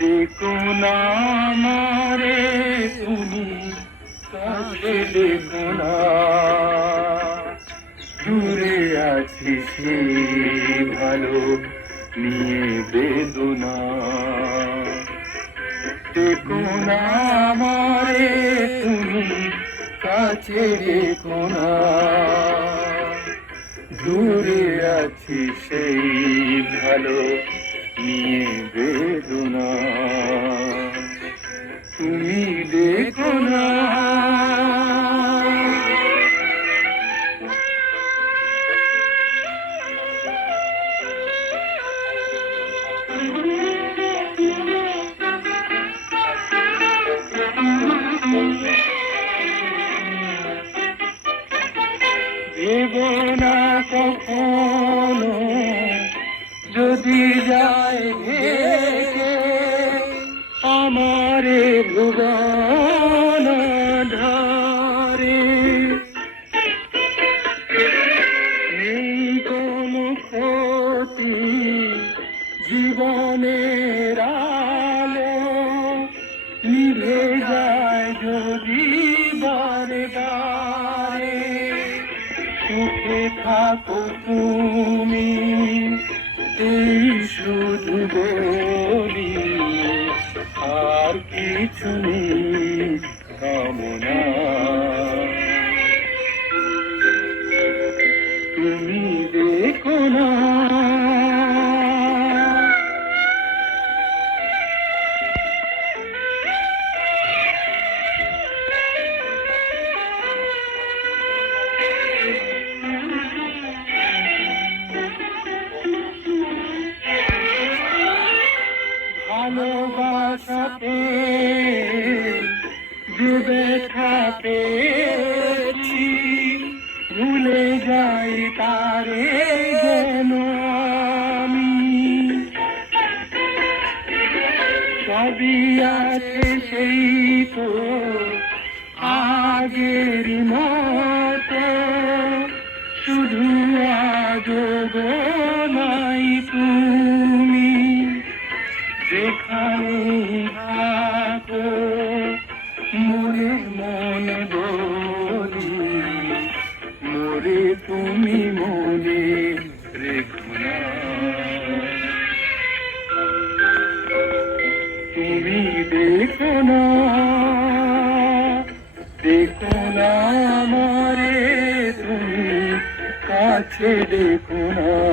দেখো না আমারে তুমি, কাছে দেখো না, দূরে আছি সেই ভালো নিয়ে বেদনা। দেখো না আমারে তুমি, কাছে দেখো না, দূরে আছি সেই ভালো নিয়ে বেদনা। তুমি দেখো না। দেবো না কখনো যদি যায় ভেঙে আমারে ভুবন ধারে। নেই কোনো ক্ষতি জীবনের আলো, নিভে যায় যদি বারে বারে। সুখে থাকো তুমি এই শুধু বলি, আর কিছু নেই কামনা। তুমি দেখো না। ভালোবাসাতে যে ব্যথা পেয়েছি, ভুলে যাই তারে যেন আমি। সবই আছে সেই তো আগের মতো, শুধু আজব নাই তুমি। যেখানে থাকো মনে মনে বলি, মোরে তুমি মনে রেখো না। তুমি দেখো না, দেখো না আমারে তুমি, কাছে দেখো না।